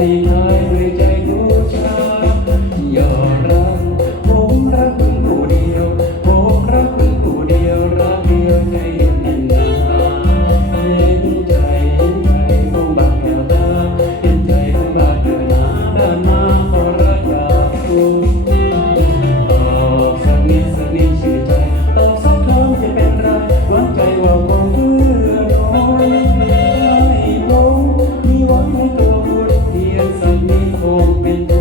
You. คงเป็น